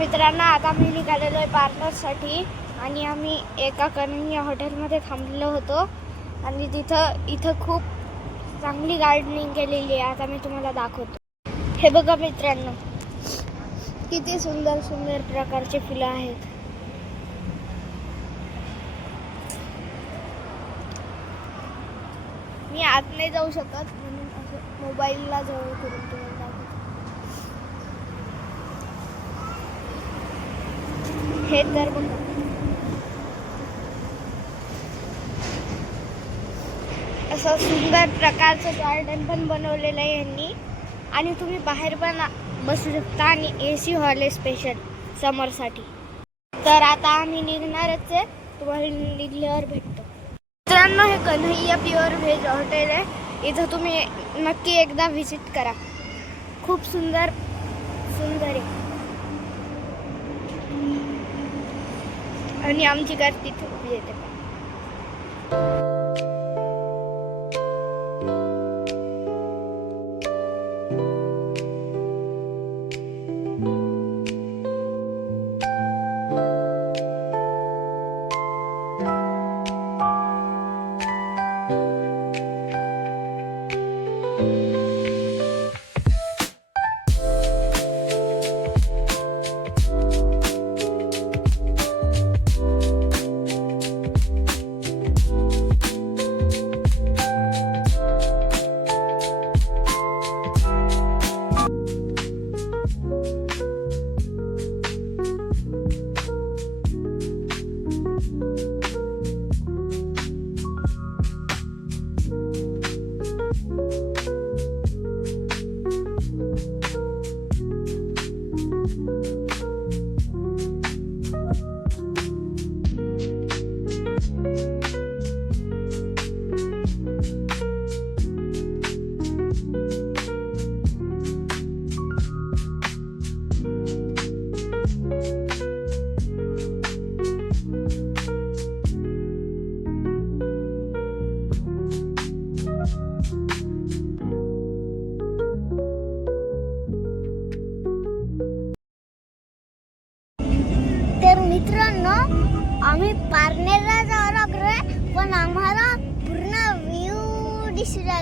मित्रांना आता मी निघालेलो आहे पार्लरसाठी आणि आम्ही एका कन्हैया हॉटेलमध्ये थांबलेलो होतो. आणि तिथं इथं खूप चांगली गार्डनिंग केलेली आहे. आता मी तुम्हाला दाखवतो. हे बघा मित्रांनो किती सुंदर सुंदर प्रकारचे फुलं आहेत. मी आत नाही जाऊ शकत म्हणून असं मोबाईलला जवळ करून तुम्हाला दाखवतो हे तर बघा. असं सुंदर प्रकारचं गार्डन पण बनवलेलं आहे यांनी. आणि तुम्ही बाहेर पण बसू शकता आणि ए सी हॉल आहे स्पेशल समरसाठी. तर आता आम्ही निघणारच आहे. तुम्हाला निघल्यावर भेटतो. मित्रांनो हे कन्हैया प्युअर व्हेज हॉटेल आहे. इथं तुम्ही नक्की एकदा व्हिजिट करा. खूप सुंदर सुंदर आहे. आणि आमची कार तिथे उभी येते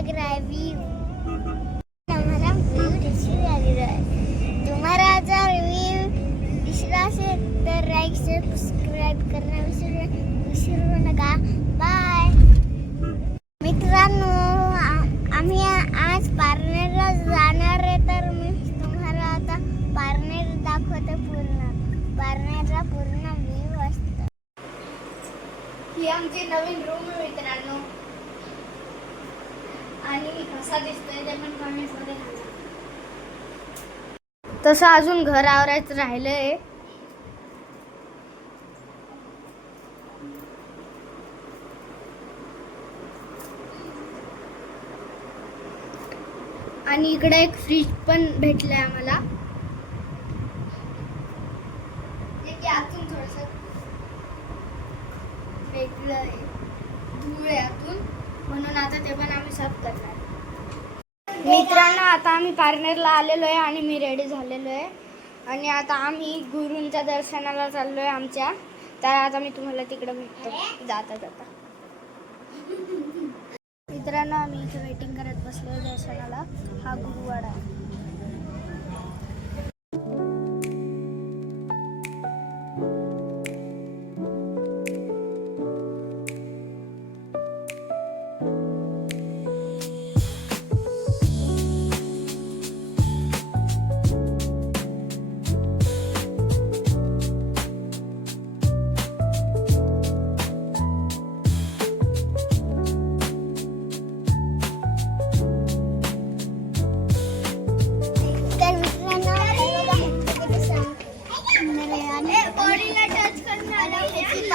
दिसू लागला आहे व्ह्यू आम्हाला व्ह्यू आहे तुम्हाला जर व्ह्यू दिसला असेल तर लाईक सबस्क्राईब करणं विसरू विसरू नका. बाय मित्रांनो आम्ही आज पारनेरला जाणार आहे तर मी तुम्हाला आता पारनेर दाखवते पूर्ण. पारनेरला पूर्ण व्ह्यू असतो. ही आमची नवीन रूम मित्रांनो. आणि कसा दिसतोय ते पण सांगा तसं अजून घर आवरायचं राहिलंय. आणि इकडे एक फ्रीज पण भेटलंय आम्हाला. जे की आतून थोडस. वेगळं आहे धूळ आहे आतून. म्हणून आता ते पण आम्ही सर्व करणार. मित्रांनो आता आम्ही पारनेरला आलेलो आहे आणि मी रेडी झालेलो आहे आणि आता आम्ही गुरूंच्या दर्शनाला चाललो आहे आमच्या. तर आता मी तुम्हाला तिकडे भेटतो. जाता जाता. मित्रांनो आम्ही इथे वेटिंग करत बसलो दर्शनाला. हा गुरुवाडा आहे.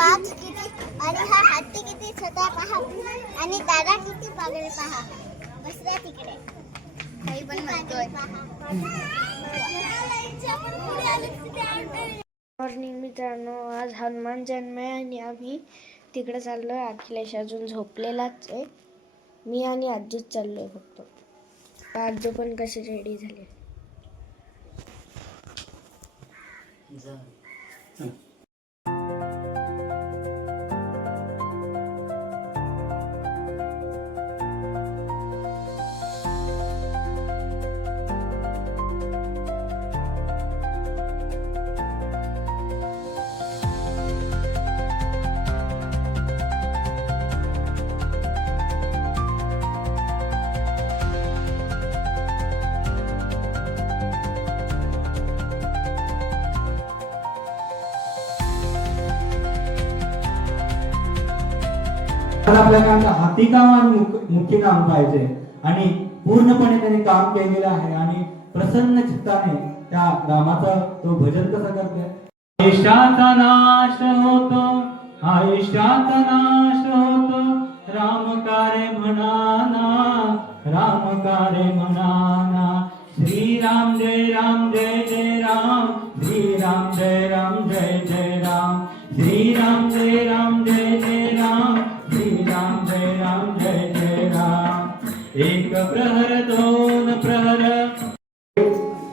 किती आणि हा हत्ती किती छोटा पहा. आणि दादा किती पागल पहा. बसला तिकडे. काही पण म्हणतोय. मॉर्निंग मित्रांनो आज हनुमान जन्म आहे आणि आम्ही तिकडे चाललोय. अखिलेश अजून झोपलेलाच आहे. मी आणि आजीच चाललोय फक्त. आजी पण कसे रेडी झाले? तर हाती काम आणि मुख्य काम पाहिजे आणि पूर्णपणे त्याने काम केलेलं आहे आणि प्रसन्न चित्ताने त्या रामाचा तो भजन कसं करते आयुष्याचा नाश होतो आयुष्याचा नाश होतो. राम कार्य म्हणाना राम कार्य म्हणाना. श्रीराम जय राम जय जय राम. श्रीराम राम जय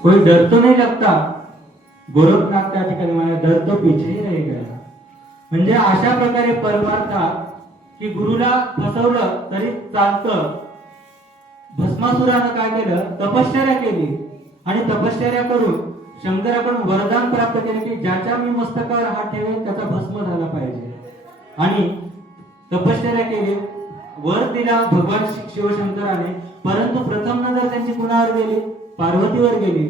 कोई डर तो नहीं लगता? गोरखनाथ त्या ठिकाणी मला डर तो पीछे नाही गया. म्हणजे अशा प्रकारे परमार्थात की गुरुला फसवलं तरी चालतं. भस्मासुरानं काय केलं? तपश्चर्या केली. आणि तपश्चर्या करून शंकराकडून वरदान प्राप्त केले की ज्याच्या मी मस्तकावर हात ठेवेल त्याचा भस्म झाला पाहिजे. आणि तपश्चर्या केली. वर दिला भगवान शिवशंकराने. परंतु प्रथम नजर त्यांची कुणावर गेली? पार्वतीवर गेली.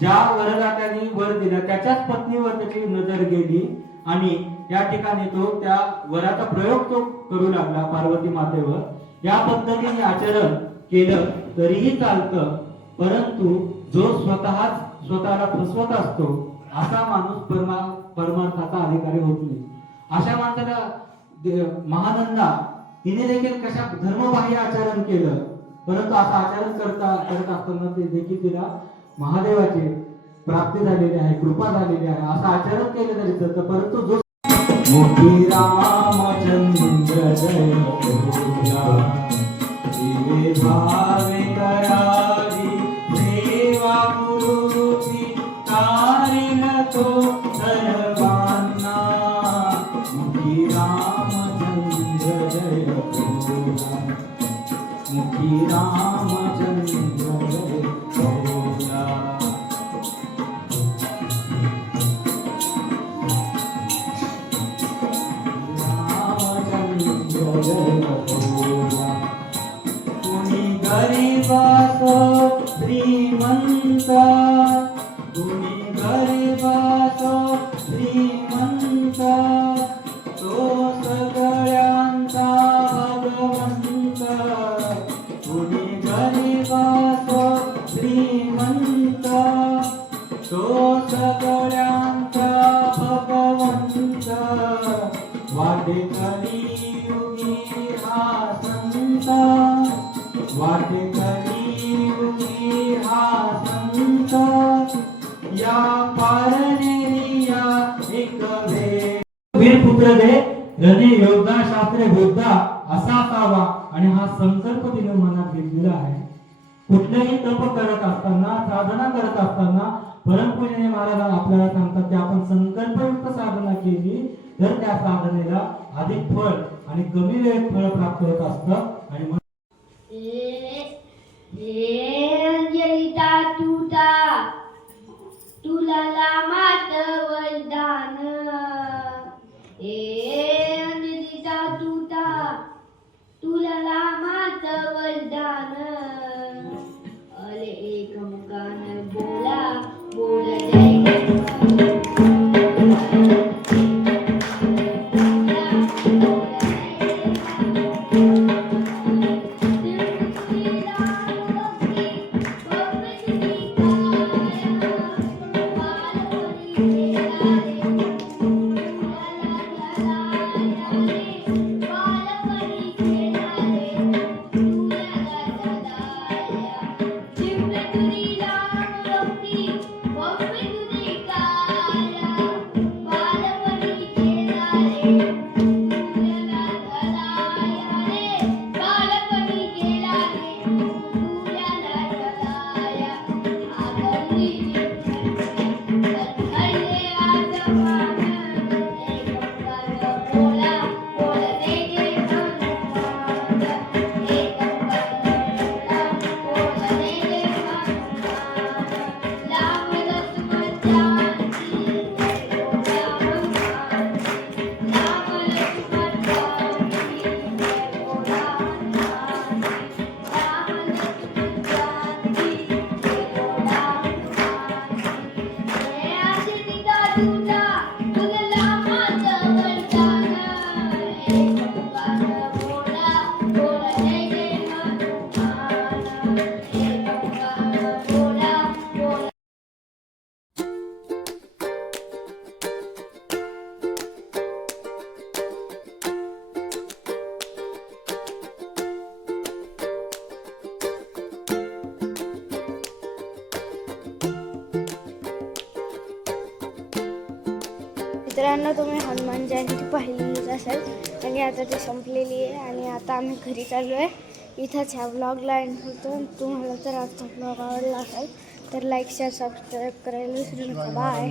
ज्या वरदात्याने वर दिला त्याच्याच पत्नीवर त्याची नजर गेली आणि या ठिकाणी तो त्या वराचा प्रयोग तो करू लागला पार्वती मातेवर. या पद्धतीने आचरण केलं तरीही चालतं परंतु जो स्वतःच स्वतःला फसवत असतो असा माणूस परमा परमार्थाचा अधिकारी होत नाही. अशा माणसाला महानंदा तिने देखील कशा धर्मबाह्य आचरण केलं? परंतु असं आचरण करता करत असताना ते देखील तिला महादेवाची प्राप्ती झालेली आहे कृपा झालेली आहे. असं आचरण केलं तरी चालतं. परंतु जो मोठी रामचंद्र जय हो कुणी गरीब असो श्रीमंत कुणी गरीब असो श्रीमंत तो सगळ्यांचा भगवंत कुणी गरीब असो श्रीमंत एक वीर पुत्र दे रणे योद्धा शास्त्रे बोद्धा असा असावा आणि हा संकल्प तिने मनात घेतलेला आहे. कुठलेही तप करत असताना साधना करत असताना परमपूजने महाराज आपल्याला सांगतात की आपण संकल्पयुक्त साधना केली तर त्या साधनेला अधिक फळ आणि कमी वेळेत फळ प्राप्त होत असतं आणि मित्रांनो तुम्ही हनुमान जयंती पाहिलीच असेल. आणि आता ती संपलेली आहे आणि आता आम्ही घरी चाललो आहे. इथंच ह्या ब्लॉगला एंड होतो. तुम्हाला जर आजचा ब्लॉग आवडला असेल तर लाईक शेअर सबस्क्राईब करायला विसरू नका. बाय